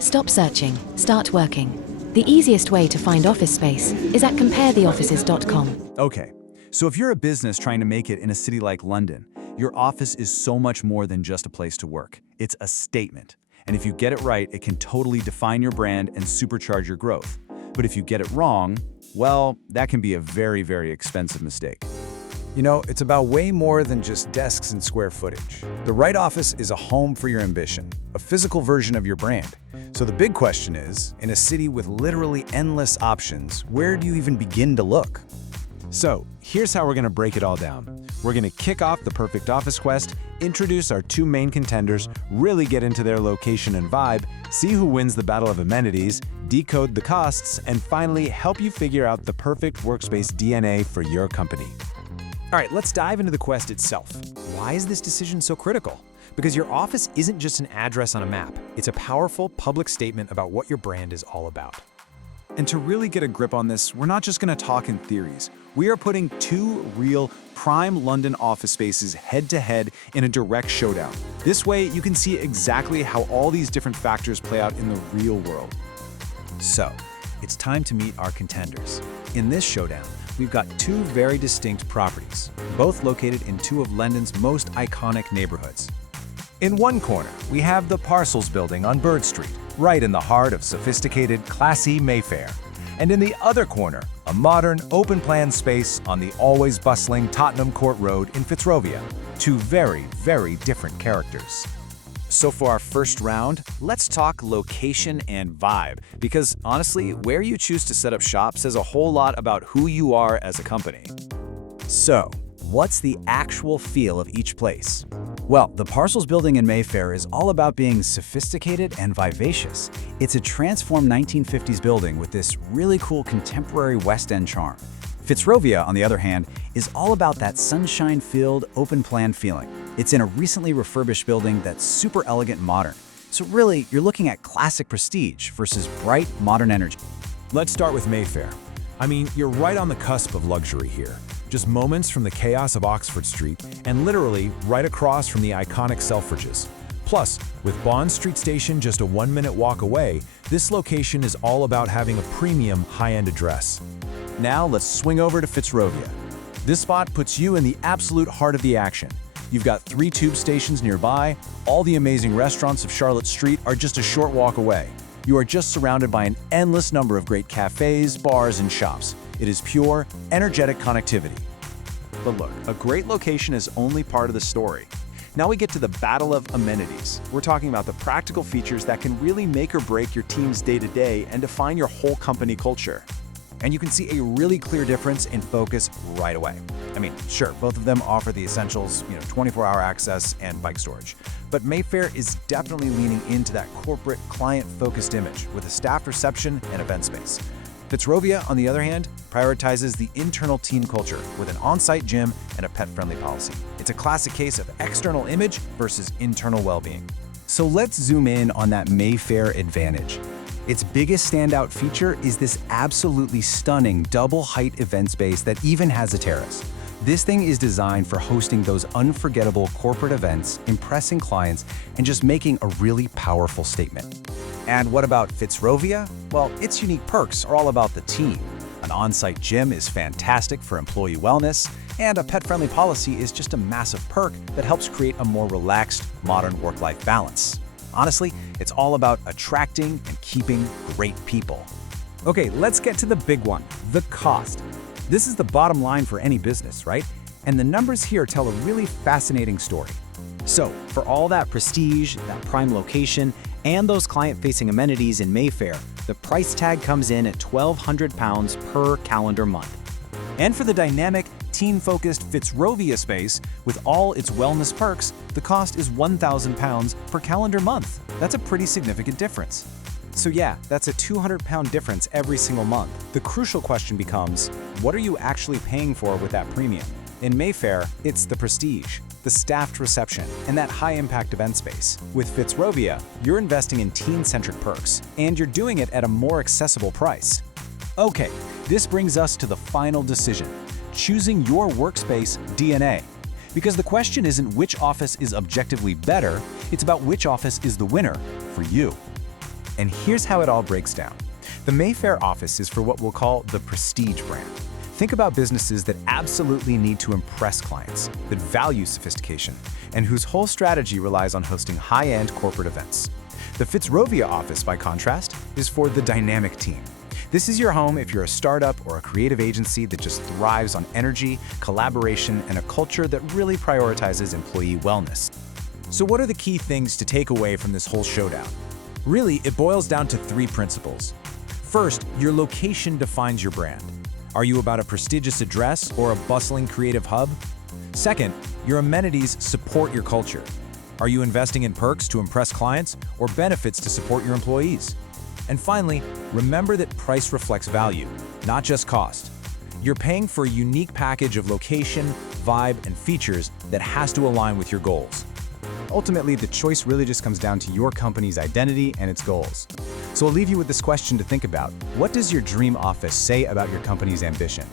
Stop searching, start working. The easiest way to find office space is at comparetheoffices.com. Okay, so if you're a business trying to make it in a city like London, your office is so much more than just a place to work. It's a statement. And if you get it right, it can totally define your brand and supercharge your growth. But if you get it wrong, well, that can be a very, very expensive mistake. You know, it's about way more than just desks and square footage. The right office is a home for your ambition, a physical version of your brand. So the big question is, in a city with literally endless options, where do you even begin to look? So, here's how we're going to break it all down. We're going to kick off the perfect office quest, introduce our two main contenders, really get into their location and vibe, see who wins the battle of amenities, decode the costs, and finally help you figure out the perfect workspace DNA for your company. All right, let's dive into the quest itself. Why is this decision so critical? Because your office isn't just an address on a map. It's a powerful public statement about what your brand is all about. And to really get a grip on this, we're not just going to talk in theories. We are putting two real prime London office spaces head-to-head in a direct showdown. This way, you can see exactly how all these different factors play out in the real world. So, it's time to meet our contenders. In this showdown, we've got two very distinct properties, both located in two of London's most iconic neighborhoods. In one corner, we have the Parcels building on Bird Street, right in the heart of sophisticated, classy Mayfair. And in the other corner, a modern, open-plan space on the always bustling Tottenham Court Road in Fitzrovia. Two very, very different characters. So for our first round, let's talk location and vibe, because honestly, where you choose to set up shop says a whole lot about who you are as a company. So, what's the actual feel of each place? Well, the Parcels building in Mayfair is all about being sophisticated and vivacious. It's a transformed 1950s building with this really cool contemporary West End charm. Fitzrovia, on the other hand, is all about that sunshine-filled, open-plan feeling. It's in a recently refurbished building that's super elegant and modern. So really, you're looking at classic prestige versus bright, modern energy. Let's start with Mayfair. I mean, you're right on the cusp of luxury here. Just moments from the chaos of Oxford Street, and literally right across from the iconic Selfridges. Plus, with Bond Street Station just a 1-minute walk away, this location is all about having a premium, high-end address. Now let's swing over to Fitzrovia. This spot puts you in the absolute heart of the action. You've got 3 tube stations nearby, all the amazing restaurants of Charlotte Street are just a short walk away. You are just surrounded by an endless number of great cafes, bars, and shops. It is pure, energetic connectivity. But look, a great location is only part of the story. Now we get to the battle of amenities. We're talking about the practical features that can really make or break your team's day-to-day and define your whole company culture. And you can see a really clear difference in focus right away. I mean, sure, both of them offer the essentials, 24-hour access and bike storage. But Mayfair is definitely leaning into that corporate, client-focused image with a staff reception and event space. Fitzrovia, on the other hand, prioritizes the internal team culture with an on-site gym and a pet-friendly policy. It's a classic case of external image versus internal well-being. So let's zoom in on that Mayfair advantage. Its biggest standout feature is this absolutely stunning double-height event space that even has a terrace. This thing is designed for hosting those unforgettable corporate events, impressing clients, and just making a really powerful statement. And what about Fitzrovia? Well, its unique perks are all about the team. An on-site gym is fantastic for employee wellness, and a pet-friendly policy is just a massive perk that helps create a more relaxed, modern work-life balance. Honestly, it's all about attracting and keeping great people. Okay, let's get to the big one, the cost. This is the bottom line for any business, right? And the numbers here tell a really fascinating story. So, for all that prestige, that prime location, and those client-facing amenities in Mayfair, the price tag comes in at £1,200 per calendar month. And for the dynamic, team-focused Fitzrovia space, with all its wellness perks, the cost is £1,000 per calendar month. That's a pretty significant difference. So yeah, that's a £200 difference every single month. The crucial question becomes, what are you actually paying for with that premium? In Mayfair, it's the prestige, the staffed reception, and that high-impact event space. With Fitzrovia, you're investing in teen-centric perks, and you're doing it at a more accessible price. Okay, this brings us to the final decision, choosing your workspace DNA. Because the question isn't which office is objectively better, it's about which office is the winner for you. And here's how it all breaks down. The Mayfair office is for what we'll call the prestige brand. Think about businesses that absolutely need to impress clients, that value sophistication, and whose whole strategy relies on hosting high-end corporate events. The Fitzrovia office, by contrast, is for the dynamic team. This is your home if you're a startup or a creative agency that just thrives on energy, collaboration, and a culture that really prioritizes employee wellness. So what are the key things to take away from this whole showdown? Really, it boils down to 3 principles. First, your location defines your brand. Are you about a prestigious address or a bustling creative hub? Second, your amenities support your culture. Are you investing in perks to impress clients or benefits to support your employees? And finally, remember that price reflects value, not just cost. You're paying for a unique package of location, vibe, and features that has to align with your goals. Ultimately, the choice really just comes down to your company's identity and its goals. So I'll leave you with this question to think about. What does your dream office say about your company's ambition?